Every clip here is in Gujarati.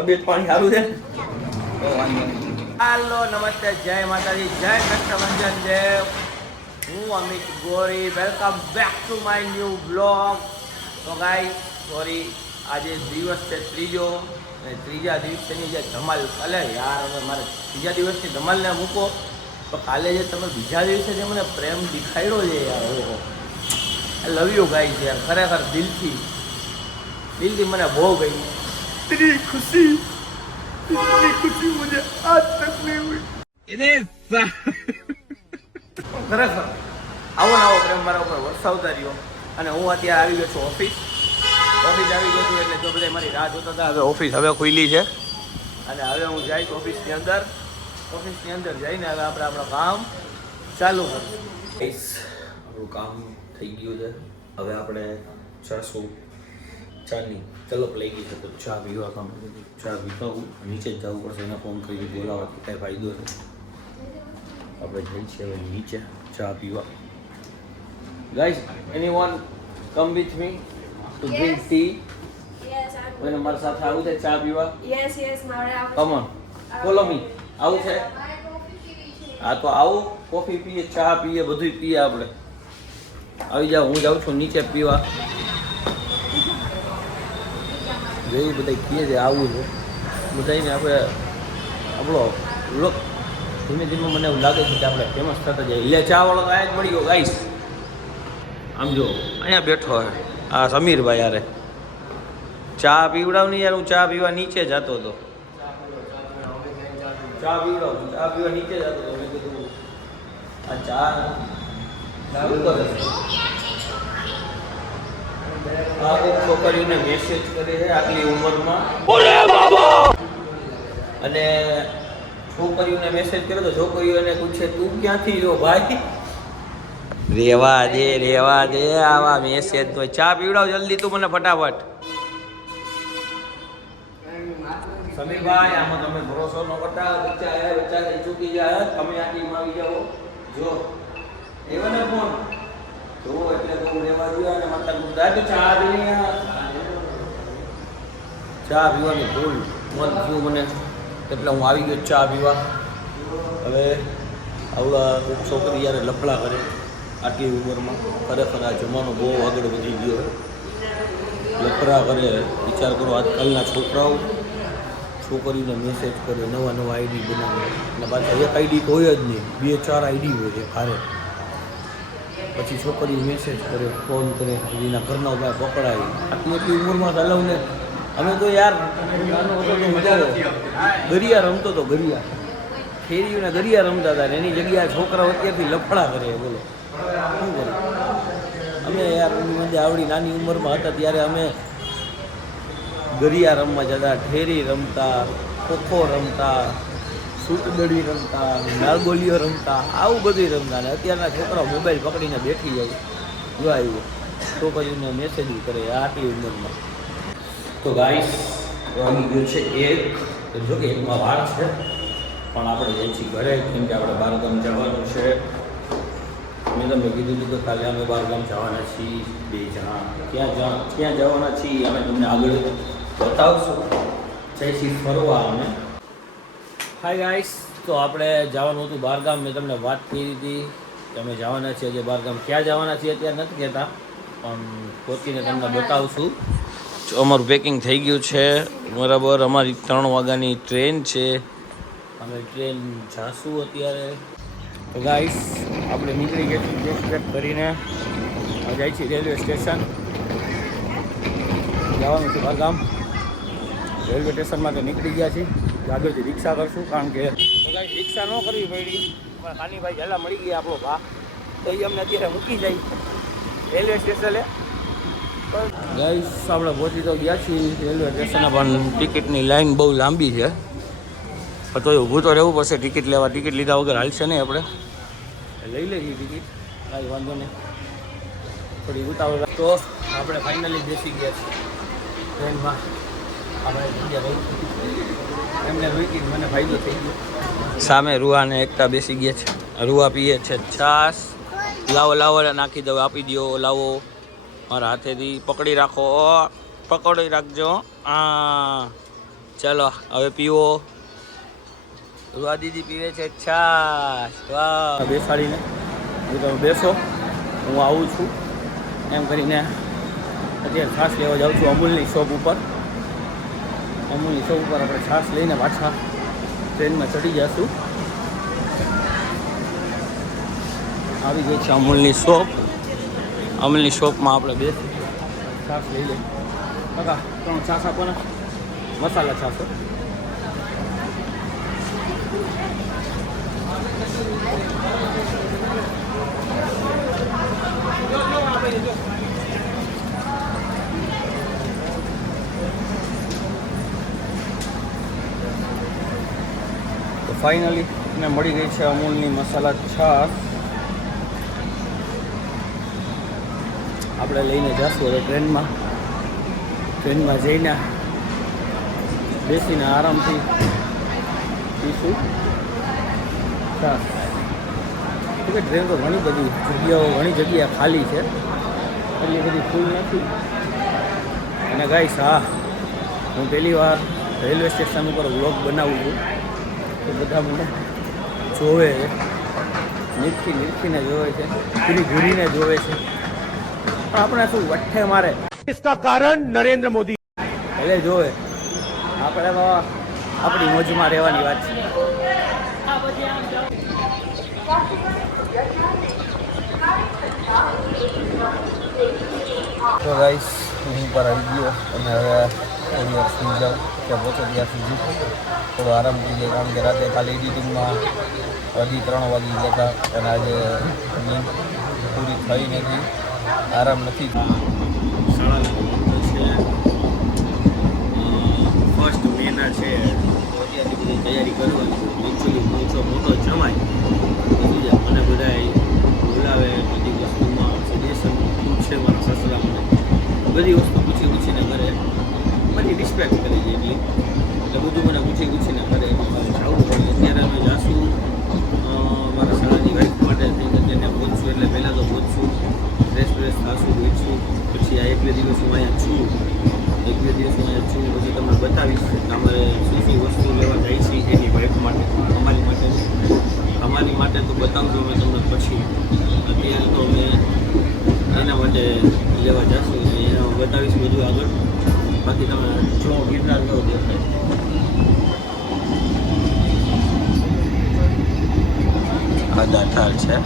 તબિયત પાણી સારું છે? હાલો નમસ્તે, જય માતાજી, જય કૃષ્ણવંદન દેવ. હું અમિત ગોરી, welcome back to my new blog. તો ગાઈસ સોરી, આજે દિવસ છે ત્રીજો અને ત્રીજા દિવસની જે ધમાલ, અલે યાર હવે મારે ત્રીજા દિવસની ધમાલને મૂકો તો કાલે જે તમે બીજા દિવસે જે મને પ્રેમ દેખાડ્યો છે યાર, ઓહો, આઈ લવ યુ ગાઈસ યાર, ખરેખર દિલથી મને બહુ ગઈ. इतनी खुशी मुझे आज तक नहीं हुई. ખરેખર આવો પ્રેમ મારા ઉપર વરસાવતા રહ્યો. અને હું અત્યારે આવી ગયો છું ઓફિસ આવી ગયો છું, એટલે જો બધા મારી રાહ જોતા હતા. હવે ઓફિસ હવે ખુલ્લી છે અને હવે હું જઈશ ઓફિસની અંદર જઈને હવે આપણે આપણું કામ ચાલુ કરીશું. આપણું કામ થઈ ગયું છે. હવે આપણે ચાશું ચાની તલપ લઈ ગઈ છે, તો ચા પીવા કામ ચા પીતા હું નીચે જ જવું પડશે. એને ફોન કરી બોલાવવાથી કાંઈ ફાયદો છે. આપણે જઈએ છીએ હવે નીચે ચા પીવા. Guys, anyone come with me to drink tea? મને મારી સાથે આવું છે ચા પીવા? યસ મારે આવું. Come on, follow me. આવું છે? હા તો આવું, કોફી પીએ, ચા પીએ, બધું પીએ. આપણે આવી જાઓ, હું જાઉં છું નીચે પીવા. જેવું બધા કહે છે આવું છે બધાને આપણે આપણો લોક ધીમે ધીમે મને એવું લાગે છે કે આપણે ફેમસ થતા જાય. એટલે ચા વાળો તો આ જ મળી ગયો ગાઈસ. આમ જો અહીંયા બેઠો હે આ સમીરભાઈ, યારે ચા પીવડાવ નહીં યાર. હું ચા પીવા નીચે જતો હતો, ચા પીવા નીચે જતો હતો. મેં કીધું આ ચા છોકરીઓને મેસેજ કરે છે આટલી ઉંમરમાં, અને છોકરીઓને મેસેજ કર્યો તો છોકરીઓને પૂછે તું ક્યાંથી રહ્યો ભાઈ? રેવા દે આવા મેસેજ. તો ચા પીવડાવ જલ્દી તું મને ફટાફટ. સમીરભાઈ, આમાં તમે ભરોસો ન કરતા. બચ્ચા ચૂકી જાય, તમે આ ટીમ આવી જાઓ. જો એવા ને ફોન જો એટલે તો રેવા જોઈએ. અને માતા ગુજરાત ચા પીવાની ભૂલ મન થયું મને, એટલે હું આવી ગયો ચા પીવા. હવે આવડા છોકરી યારે લફડા કરે આટલી ઉંમરમાં. ખરેખર આ જમાનો બહુ આગળ વધી ગયો. લફડા કરે, વિચાર કરો. આજકાલના છોકરાઓ છોકરીને મેસેજ કરે, નવા આઈડી બનાવે, અને પાછા એક આઈડી તો હોય જ નહીં, 2-4 આઈડી હોય છે ભારે. પછી છોકરી મેસેજ કરે, ફોન કરે, એના ઘરના ભાઈ પકડાય. આટલી ઉંમરમાં ચલાવને. અમે તો યાર નાનો હતો તો મજા ગરિયા રમતો હતો, ગરિયા ફેરીઓને ગરિયા રમતા હતા. એની જગ્યાએ છોકરાઓ અત્યારથી લફડા કરે. બોલો શું કરે? અમે યાર મજા આવડી નાની ઉંમરમાં હતા ત્યારે અમે ગરિયા રમવા જતા, ઠેરી રમતા, ખોખો રમતા, સૂટદડી રમતા, નારગોલીઓ રમતા, આવું બધું રમતા. અને અત્યારના છોકરાઓ મોબાઈલ પકડીને બેઠી જાય. જો આવ્યું છોકરીઓને મેસેજ કરે આટલી ઉંમરમાં. તો ગાઈસ આવી ગયો છે એક, જો કે એકમાં વાર છે, પણ આપણે જઈએ છીએ ઘરે, કેમ કે આપણે બહારગામ જવાનું છે. મેં તમને કીધું હતું કે કાલે અમે બહારગામ જવાના છીએ 2 જણા. ક્યાં જવાના છીએ અમે તમને આગળ બતાવશું. જઈશું ફરવા અમે. હાય ગાઈસ, તો આપણે જવાનું હતું બહારગામ. મેં તમને વાત કરી હતી કે અમે જવાના છીએ જે બહારગામ. ક્યાં જવાના છીએ અત્યારે નથી કહેતા, પણ પહોંચીને તમને બતાવશું. અમારું પેકિંગ થઈ ગયું છે બરાબર. અમારી 3 વાગ્યાની ટ્રેન છે. અમે ટ્રેન જાશું અત્યારે. તો ગાઈસ આપણે નીકળી ગયા છીએ પેક કરીને. જાય છીએ રેલવે સ્ટેશન. જવાનું છે બહારગામ. રેલવે સ્ટેશનમાં તો નીકળી ગયા છીએ. આગળથી રિક્ષા કરશું, કારણ કે રિક્ષા ન કરવી પડી. કાનીભાઈ જલા મળી ગયા આપણો ભા, તો એ અમને અત્યારે મૂકી જાય રેલવે સ્ટેશને. ગાઈસ આપણે પહોંચી તો ગયા છીએ રેલવે સ્ટેશને, પણ ટિકિટની લાઈન બહુ લાંબી છે. તો ઊભું તો રહેવું પડશે ટિકિટ લેવા. ટિકિટ લીધા વગર હાલશે નહીં. આપણે લઈ લઈએ ટિકિટ, કાંઈ વાંધો નહીં. થોડી ઉતાવળ. તો આપણે ફાઇનલી બેસી ગયા છીએ ટ્રેનમાં. આપણે જગ્યા એમને રોકી, મને ફાયદો થઈ ગયો. સામે રૂહા અને એકતા બેસી ગયા છે. રૂહા પીએ છે છાશ. લાવો નાખી દો, આપી દો, લાવો. મારા હાથેથી પકડી રાખો, પકડી રાખજો. ચાલો હવે પીવો. રૂવા દીદી પીવે છે છાશ. વાહ બેસાડીને તમે બેસો, હું આવું છું એમ કરીને અત્યારે છાશ લેવા જાઉં છું અમૂલની શોપ ઉપર. અમૂલની શોપ ઉપર આપણે છાશ લઈને પાછા ટ્રેનમાં ચડી જઈશું. આવી ગઈ છે અમૂલની શોપ. અમૂલની શોપમાં આપણે બે છાશ લઈ લઈએ. કાકા 3 છાશ આપો ને, મસાલા છાશ. તો ફાઇનલી મને મળી ગઈ છે અમૂલની મસાલા છાશ. આપણે લઈને જઈશું હવે ટ્રેનમાં જઈને બેસીને આરામથી પીશું છાશ. કે ટ્રેન તો ઘણી બધી જગ્યાએ ખાલી છે, એટલી બધી ફૂલ નથી. અને ગાઈસ હું પહેલી વાર રેલવે સ્ટેશન ઉપર વ્લોગ બનાવું છું, તો બધા મને જોવે છે, નિરખીને જોવે છે, ઘૂરીને જોવે છે. પણ આપણે શું વઠ્ઠે મારે, इसका कारण नरेंद्र मोदी ભલે જોવે, આપણે તો આપણી મોજમાં રહેવાની વાત છે. તો ગાઈસ હું ઉપર આવી ગયો અને હવે થોડી વાર સુઈ જાઉં, ત્યાં પહોંચો ત્યાં સુધી થોડો આરામ થઈ જાય. કારણ કે રાતે ખાલી એડિટિંગમાં 2-3 વાગી ગયા હતા અને આજે નીંદ પૂરી થઈ નથી, આરામ નથી. ફર્સ્ટ મહિના છે તો અત્યારથી બધી તૈયારી કરવાની. એકચ્યુઅલી હું છો મોટો જમાય, મને બધા બોલાવે, બધી વસ્તુમાં સજેશન પૂછે મારા સસરા, મને બધી વસ્તુ પૂછીને કરે, બધી રિસ્પેક્ટ કરી છે એટલી, એટલે બધું મને પૂછીને કરે. એમાં જવું પડે. અત્યારે અમે જાશું મારા શાળાની વાઈફ માટે તેને પહોંચશું, એટલે પહેલાં તો પહોંચશું, ફ્રેશ થશું, બેઠશું. પછી આ 1-2 દિવસ હું અહીંયા છું, પછી તમને બતાવીશ કે અમારે શું વસ્તુ લેવા જાય છે એની વાઈફ માટે, અમારી માટે તો બતાવજો મેં તમને પછી. અત્યારે તો મેં એના માટે લેવા જશું, એને બતાવીશ બધું આગળ. બાકી તમે જો ગિરનાર કરો દેખાય આ દાતાર છે,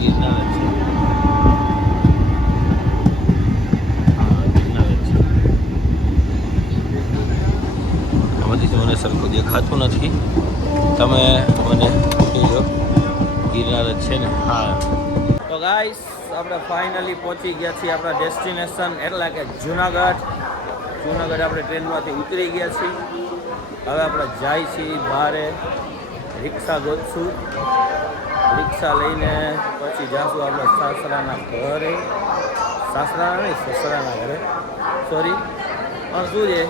ગિરનાર છે. મને સરખું દેખાતું નથી, તમે મને કહેજો ગિરનાર જ છે ને? હા. તો ગાઈસ આપણે ફાઇનલી પહોંચી ગયા છીએ આપણા ડેસ્ટિનેશન, એટલે કે જુનાગઢ. આપણે ટ્રેનમાંથી ઉતરી ગયા છીએ. હવે આપણે જાય છીએ બહારે, રિક્ષા ગોતશું, રિક્ષા લઈને પછી જાશું આપણે સસરાના ઘરે. સસરાના ઘરે સોરી. પણ શું છે,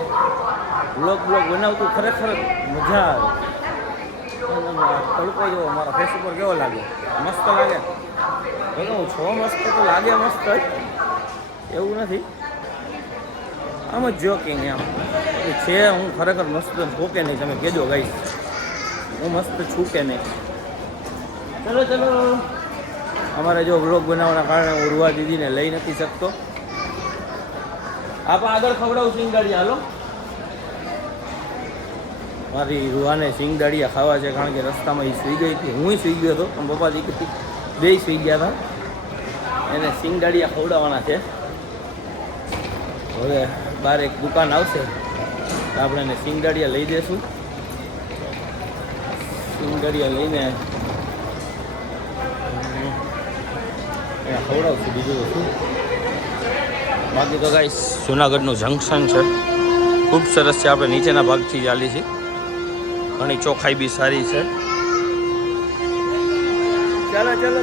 બ્લોગ બનાવતું ખરેખર મજા આવે. તડકો જેવો મારા ફેસ ઉપર કેવો લાગે? મસ્ત લાગે. હું છો મસ્ત તો લાગે મસ્ત જ, એવું નથી, આમ જ જોકિંગ એમ છે. હું ખરેખર મસ્ત છું કે નહીં તમે કહેજો ગાઈસ, હું મસ્ત છું કે નહીં? ચલો અમારે જો બ્લોગ બનાવવાના કારણે હું રૂવા દીદીને લઈ નથી શકતો. આપણે આગળ ખવડાવું સિંગદાડિયા. હાલો, મારી રૂહાને સિંગદાડિયા ખાવા છે, કારણ કે રસ્તામાં એ સૂઈ ગઈ હતી, હું સૂઈ ગયો હતો, પણ પપ્પા દીકરી બે સૂઈ ગયા હતા. એને સિંગદાડિયા ખવડાવવાના છે. હવે બહાર એક દુકાન આવશે તો આપણે એને સિંગદાડિયા લઈ દઈશું. સિંગદાડિયા લઈને એને ખવડાવશું, બીજું તો શું. બાકી તો ગાઈસ જુનાગઢનું જંકશન છે, ખૂબ સરસ છે. આપણે નીચેના ભાગથી ચાલી છીએ, ઘણી ચોખ્ખાઈ બી સારી છે. ચાલો ચાલો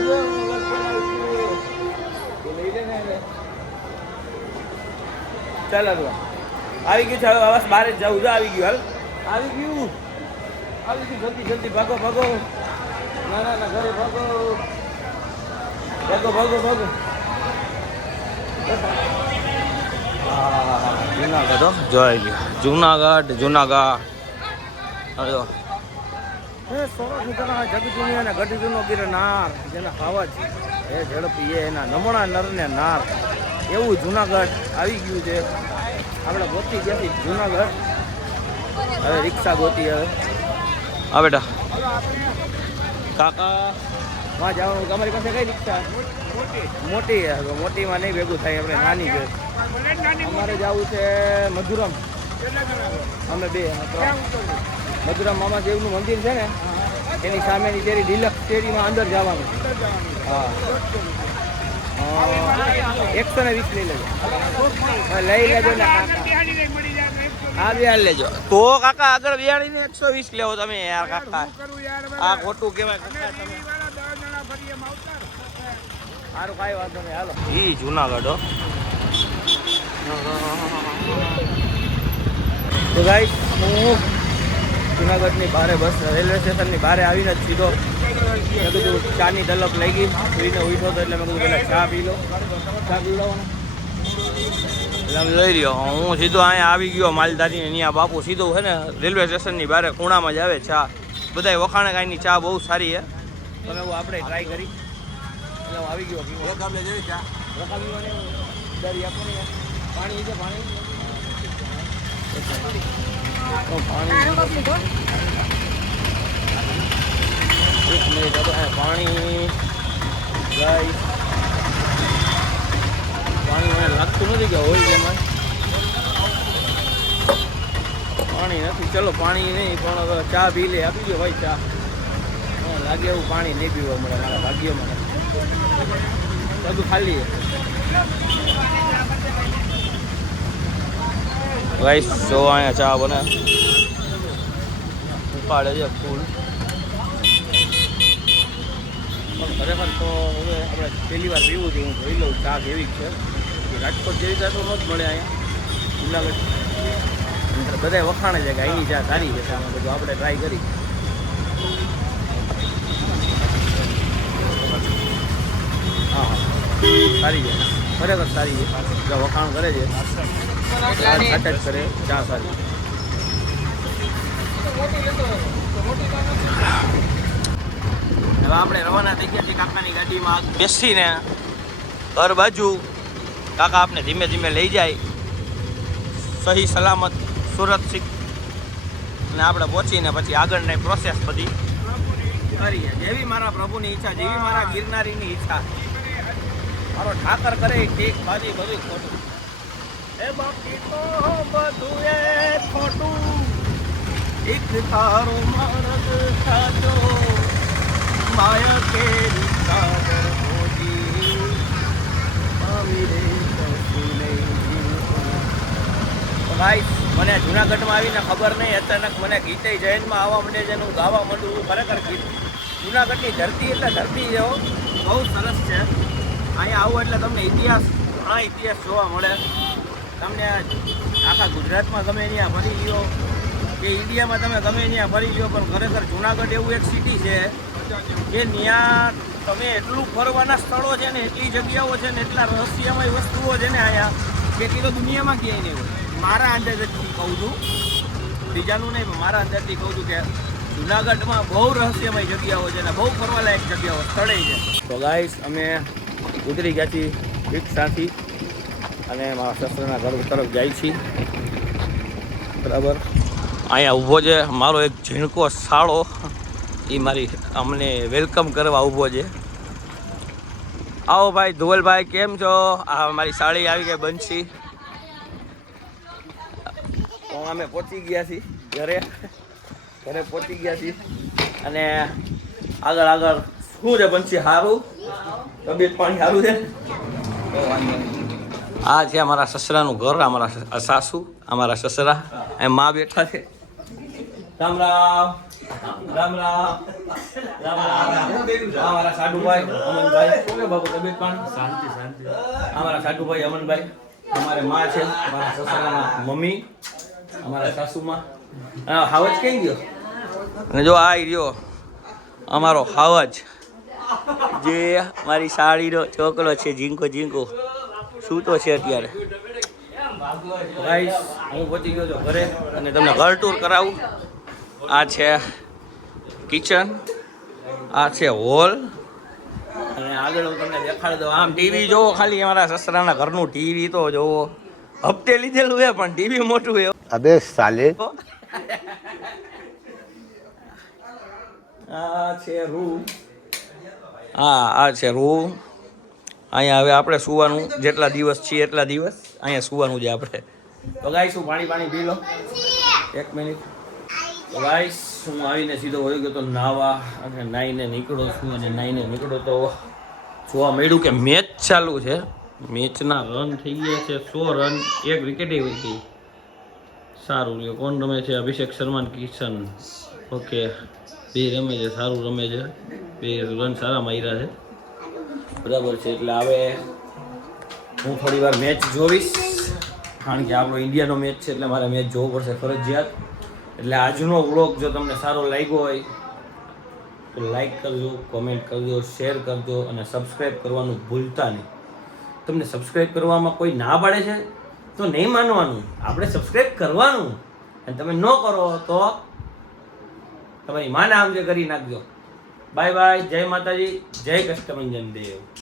આવી ગયું છે. હવે બસ બહાર જ જવું છે. આવી ગયું, જલ્દી ભાગો. ના ઘરે ભાગો. જુનાગઢ હો, જોઈ લ્યો જુનાગઢ હવે જગજુની અને ગઢજુનો ગિરનાર જેના ખાવા છે એ ઝડપી એના નમણા નરને નાર એવું જુનાગઢ આવી ગયું છે. આપણે ગોતી ગયા જુનાગઢ, હવે રિક્ષા ગોતી. હવે હા બેટા કાકા વાં જવાનું. તમારી પાસે કઈ રિક્ષા? મોટીમાં નહીં ભેગું થાય, આપણે નાની છે. અમારે જવું છે મધુરમ. અમે બે મધુરમ મામા દેવનું મંદિર છે ને એની સામેની શેરી ડિલક્સ શેરીમાં અંદર જવાનું. હા 120 લઈ લેજો. લઈ લેજો ને કાકા. હા બિહાર લેજો તો કાકા. આગળ બિહાડીને 120 લેવો તમે યાર કાકા. આ ખોટું કહેવાય કાકા. તમે સારું કાંઈ વાંધો નહીં હાલો. ઈ જુનાગઢ તો ગાઈસ હું જુનાગઢની બારે બસ રેલવે સ્ટેશનની બારે આવીને જ સીધો મેં કીધું ચાની તલપ લઈ ગઈ. સુઈને ઉઠો તો એટલે મેં કીધું પહેલાં ચા પી લો. એટલે અમે લઈ રહ્યો. હું સીધો અહીંયા આવી ગયો માલધારી ને ત્યાં બાપુ સીધું છે ને રેલવે સ્ટેશનની બારે ખૂણામાં જ આવે ચા. બધાય વખાણે કાંઈની ચા બહુ સારી છે. તમે એવું આપણે ટ્રાય કરી એટલે હું આવી ગયો. ચા દરી આપો ને પાણી છે પાણી પાણી મને લાગતું નથી કે હોય એમાં પાણી નથી. ચલો પાણી નહીં પણ ચા પી લે. આપી દો ભાઈ ચા. લાગે એવું પાણી નહીં પીવા મળે મારા ભાગ્ય. મને બધું ખાલી ગાઈસ જો અહીંયા ચા બને ઉપાડે છે ફૂલ. ખરેખર તો હવે આપણે પહેલી વાર પીવું છું. હું જોઈ લઉં ચા કેવી છે. રાજકોટ જેવી ચા તો ન જ મળે અહીંયા જુનાગઢ. બધા વખાણે છે કે અહીંની ચા સારી છે. આમાં બધું આપણે ટ્રાય કરી. હા સારી છે ખરેખર સારી છે. વખાણ કરે છે અટેચ કરે ચા સારી. હવે આપણે રવાના થઈ ગયા છીએ કાકાની ગાડીમાં બેસીને ઘર બાજુ. કાકા આપણે ધીમે ધીમે લઈ જાય સહી સલામત સુરક્ષિત અને આપણે પહોંચીને પછી આગળની પ્રોસેસ બધી કરીએ. જેવી મારા પ્રભુની ઈચ્છા, જેવી મારા ગિરનારીની ઈચ્છા. મારો ઠાકર કરે ઠીક બાજી બધું ખોટું. એ બાકી તો બધું એ ખોટું. એક તારો માર્ગ સાચો માયા કે સાગર હોજી અમીરે કશું નહીં. ભાઈ મને જુનાગઢમાં આવીને ખબર નહીં, અચાનક મને ગીતે જૈનમાં આવવા માંડે છે. હું ગાવા માંડું. ખરેખર ગીત જુનાગઢની ધરતી એટલે ધરતી જેવો બહુ સરસ છે. અહીંયા આવો એટલે તમને ઇતિહાસ ઘણા ઇતિહાસ જોવા મળે. તમને આખા ગુજરાતમાં ગમે ત્યાં ફરી લ્યો કે ઇન્ડિયામાં તમે ગમે ત્યાં ફરી લ્યો, પણ ખરેખર જુનાગઢ એવું એક સિટી છે કે ત્યાં તમે એટલું ફરવાના સ્થળો છે ને, એટલી જગ્યાઓ છે ને, એટલા રહસ્યમય વસ્તુઓ છે ને અહીંયા જેટલી તો દુનિયામાં ક્યાંય નહીં હોય. મારા અંદાજથી કહું છું, બીજાનું નહીં પણ મારા અંદાજથી કહું છું કે જુનાગઢમાં બહુ રહસ્યમય જગ્યાઓ છે ને બહુ ફરવાલાયક જગ્યાઓ સ્થળે છે. તો ગાઈસ અમે ઉતરી ગયા છીએ રિક્ષાથી અને મારા શસ્ત્રના ઘર તરફ જાય છીએ. બરાબર અહીંયા ઊભો છે મારો એક ઝીણકો સાળો. એ મારી અમને વેલકમ કરવા ઊભો છે. આવો ભાઈ ધોવલભાઈ, કેમ છો? આ મારી સાળી આવી ગઈ બંસી. અમે પહોંચી ગયા છીએ ઘરે પહોંચી ગયા છીએ. અને આગળ આગળ શું છે બંસી? સારું તબિયત પાણી સારું છે? આ છે અમારા સસરાનું ઘર. અમારા સાસુ, અમારા સસરા એ માં બેઠા છે. રામ રામ રામ રામ રામ રામ. અમારા સાડુભાઈ અમનભાઈ. શું બાબુ તબિયત પાણી? શાંતિ શાંતિ. અમારા સાડુભાઈ અમનભાઈ. અમારે માં છે, અમારા સસરાના મમ્મી, અમારા સાસુમાં. હાવજ કઈ ગયો? અને જો આ રહ્યો અમારો હાવજ, જે મારી સાડીનો છોકરો છે. ઝીંકો ઝીંકો સૂતો છે અત્યારે. ગાઈસ હું પહોંચી ગયો છું ઘરે અને તમને ઘર ટૂર કરાવું. આ છે કિચન, આ છે હોલ અને આગળ હું તમને દેખાડી દઉં. આમ ટીવી જોવો ખાલી, અમારા સસરાના ઘરનું ટીવી તો જોવો. હપ્તે લીધેલું છે પણ ટીવી મોટું છે. अबे साले આ છે રૂમ. આ છે રૂમ. અહીંયા હવે આપણે સુવાનું, જેટલા દિવસ છીએ એટલા દિવસ અહીંયા સુવાનું છે આપણે. તો ગાઈસ હું પાણી પી લો, એક મિનિટ. તો ગાઈસ હું આવીને સીધો હોઈ ગયો તો નાવા અને નાહીને નીકળો છું. અને નાહીને નીકળો તો જોવા મળ્યું કે મેચ ચાલુ છે. મેચના રન થઈ ગયા છે 100 રન, 1 વિકેટે વહી ગઈ. સારું લ્યો. કોણ રમે છે? અભિષેક શર્મા અને કિશન. ઓકે, બે રમે છે, સારું રમે છે, બે રન સારા માર્યા છે. બરાબર છે. એટલે હવે હું થોડી વાર મેચ જોઈશ, કારણ કે આપણો ઇન્ડિયાનો મેચ છે એટલે મારે મેચ જોવો પડશે ફરજિયાત. એટલે આજનો વ્લોગ જો તમને સારો લાગ્યો હોય તો લાઈક કરજો, કોમેન્ટ કરજો, શેર કરજો અને સબસ્ક્રાઈબ કરવાનું ભૂલતા નહીં. તમને સબસ્ક્રાઈબ કરવામાં કોઈ ના પાડે છે તો નહીં માનવાનું, આપણે સબસ્ક્રાઈબ કરવાનું. અને તમે ન કરો તો તમારી માને આમ જે કરી નાખજો. Bye bye. જય માતાજી, જય કષ્ટભંજન દેવ.